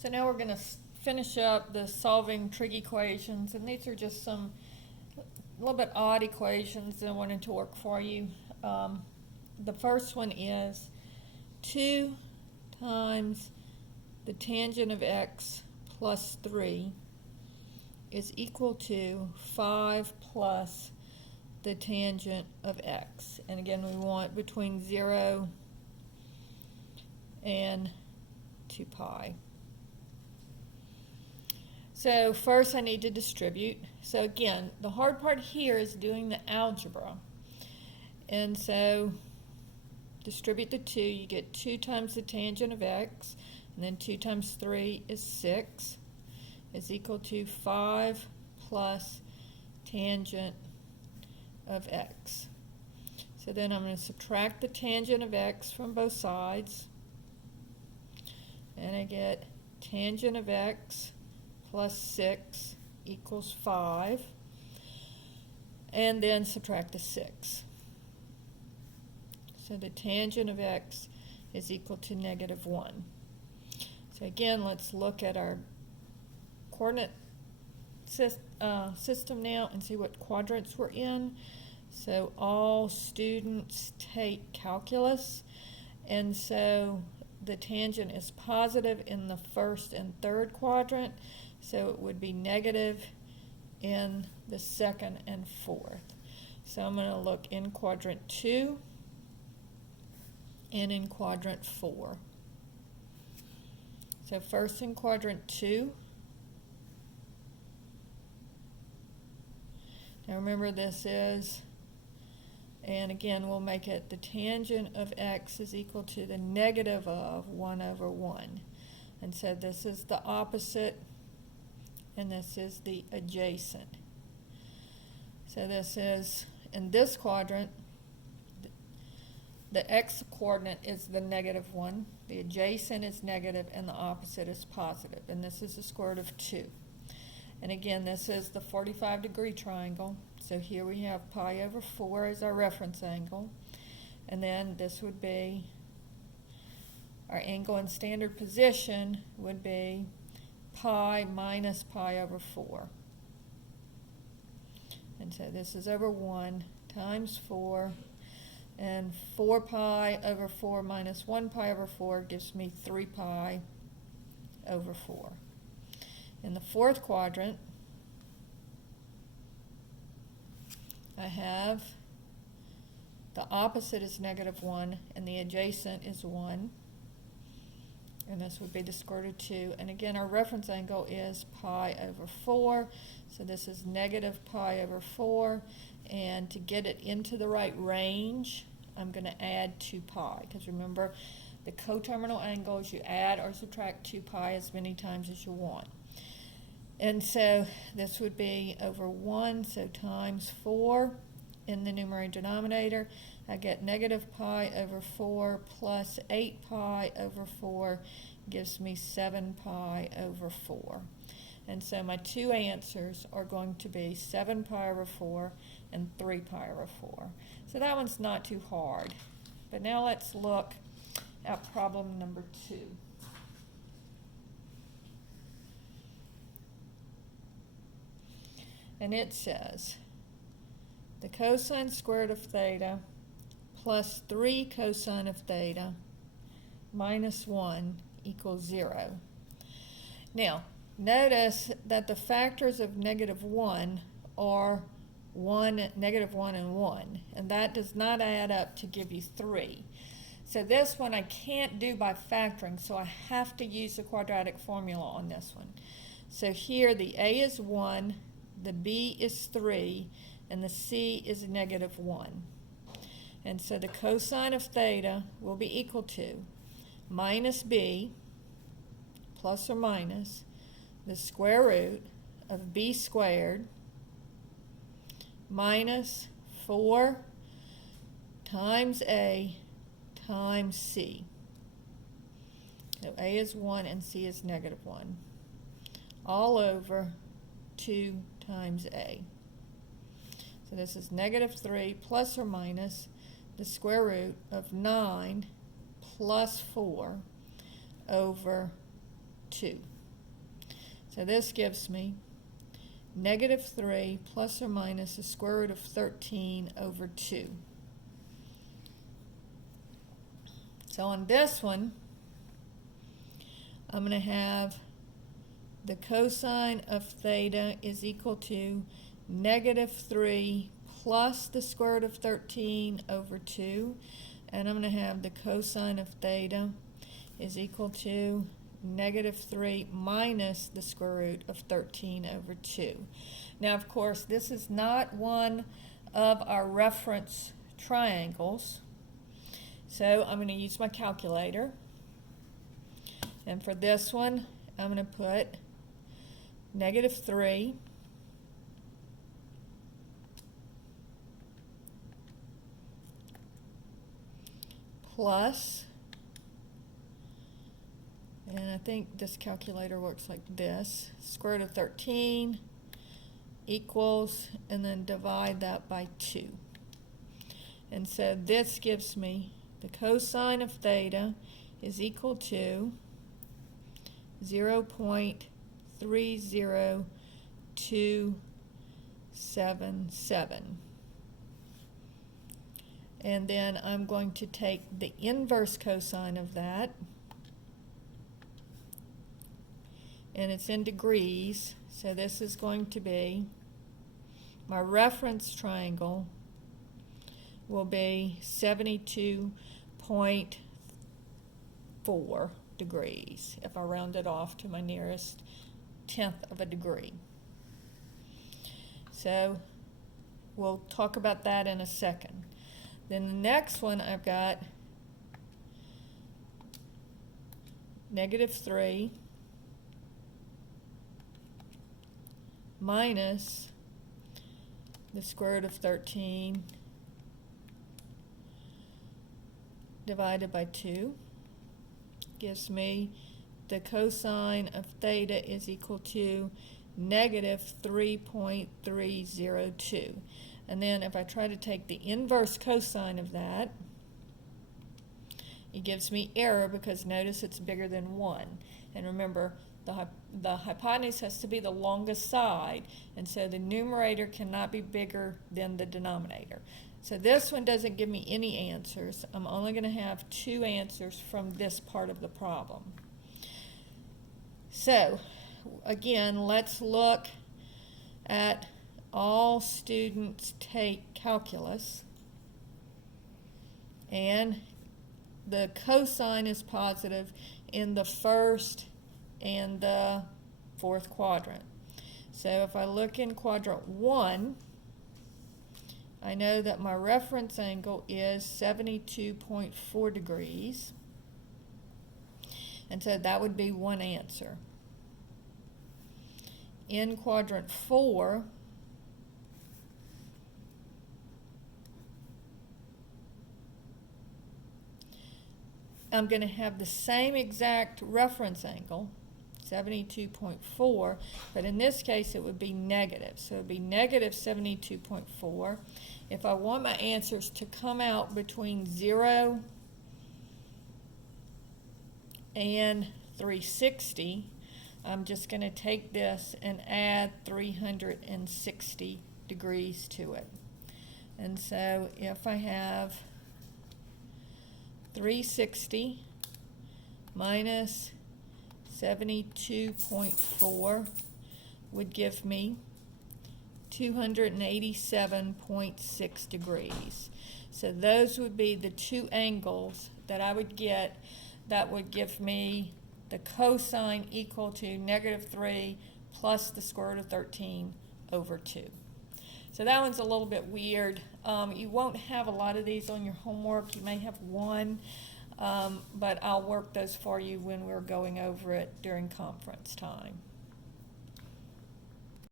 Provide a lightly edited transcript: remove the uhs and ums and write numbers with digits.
So now we're going to finish up the solving trig equations, and these are just some a little bit odd equations that I wanted to work for you. The first one is 2 times the tangent of x plus 3 is equal to 5 plus the tangent of x. And again, we want between 0 and 2 pi. So first I need to distribute. So again, the hard part here is doing the algebra. And so distribute the 2, you get 2 times the tangent of x, and then 2 times 3 is 6, is equal to 5 plus tangent of x. So then I'm going to subtract the tangent of x from both sides, and I get tangent of x plus 6 equals 5, and then subtract the 6. So the tangent of x is equal to -1. So again, let's look at our coordinate system now and see what quadrants we're in. So all students take calculus, and so the tangent is positive in the first and third quadrant, so it would be negative in the second and fourth. So I'm going to look in quadrant 2 and in quadrant 4. So first in quadrant 2, now remember this is, and again we'll make it the tangent of x is equal to the negative of 1 over 1. And so this is the opposite and this is the adjacent. So this is, in this quadrant, the x coordinate is the -1, the adjacent is negative, and the opposite is positive. And this is the square root of 2. And again, this is the 45-degree triangle. So here we have pi over 4 as our reference angle. And then this would be, our angle in standard position would be pi minus pi over 4. And so this is over 1 times 4. And 4 pi over 4 minus 1 pi over 4 gives me 3 pi over 4. In the fourth quadrant, I have the opposite is -1 and the adjacent is 1. And this would be the square root of 2. And again, our reference angle is pi over 4. So this is negative pi over 4. And to get it into the right range, I'm going to add 2 pi. Because remember, the coterminal angles, you add or subtract 2 pi as many times as you want. And so this would be over 1, so times 4 in the numerator denominator. I get negative pi over 4 plus 8 pi over 4 gives me 7 pi over 4. And so my two answers are going to be 7 pi over 4 and 3 pi over 4. So that one's not too hard. But now let's look at problem number 2. And it says, the cosine squared of theta plus 3 cosine of theta minus 1 equals 0. Now, notice that the factors of -1 are -1 and 1, and that does not add up to give you 3. So this one I can't do by factoring, so I have to use the quadratic formula on this one. So here the a is 1, the b is 3, and the c is -1. And so the cosine of theta will be equal to minus b plus or minus the square root of b squared minus 4 times a times c. So a is 1 and c is -1. All over 2 times a. So this is -3 plus or minus the square root of 9 plus 4 over 2. So this gives me negative 3 plus or minus the square root of 13 over 2. So on this one, I'm going to have the cosine of theta is equal to negative 3 plus the square root of 13 over 2. And I'm going to have the cosine of theta is equal to negative 3 minus the square root of 13 over 2. Now, of course, this is not one of our reference triangles. So I'm going to use my calculator. And for this one, I'm going to put negative 3 plus, and I think this calculator works like this, square root of 13 equals, and then divide that by 2. And so this gives me the cosine of theta is equal to 0.30277. And then I'm going to take the inverse cosine of that, and it's in degrees, so this is going to be, my reference triangle will be 72.4 degrees if I round it off to my nearest tenth of a degree. So we'll talk about that in a second. Then the next one, I've got negative 3 minus the square root of 13 divided by 2 gives me the cosine of theta is equal to negative 3.302. And then if I try to take the inverse cosine of that, it gives me error because notice it's bigger than 1. And remember, the hypotenuse has to be the longest side, and so the numerator cannot be bigger than the denominator. So this one doesn't give me any answers. I'm only going to have 2 answers from this part of the problem. So again, let's look at all students take calculus, and the cosine is positive in the first and the fourth quadrant. So if I look in quadrant 1, I know that my reference angle is 72.4 degrees, and so that would be one answer. In quadrant 4, I'm going to have the same exact reference angle, 72.4, but in this case it would be negative. So it would be negative 72.4. If I want my answers to come out between 0 and 360, I'm just going to take this and add 360 degrees to it. And so if I have 360 minus 72.4 would give me 287.6 degrees. So those would be the 2 angles that I would get that would give me the cosine equal to negative 3 plus the square root of 13 over 2. So that one's a little bit weird. You won't have a lot of these on your homework. You may have one, but I'll work those for you when we're going over it during conference time.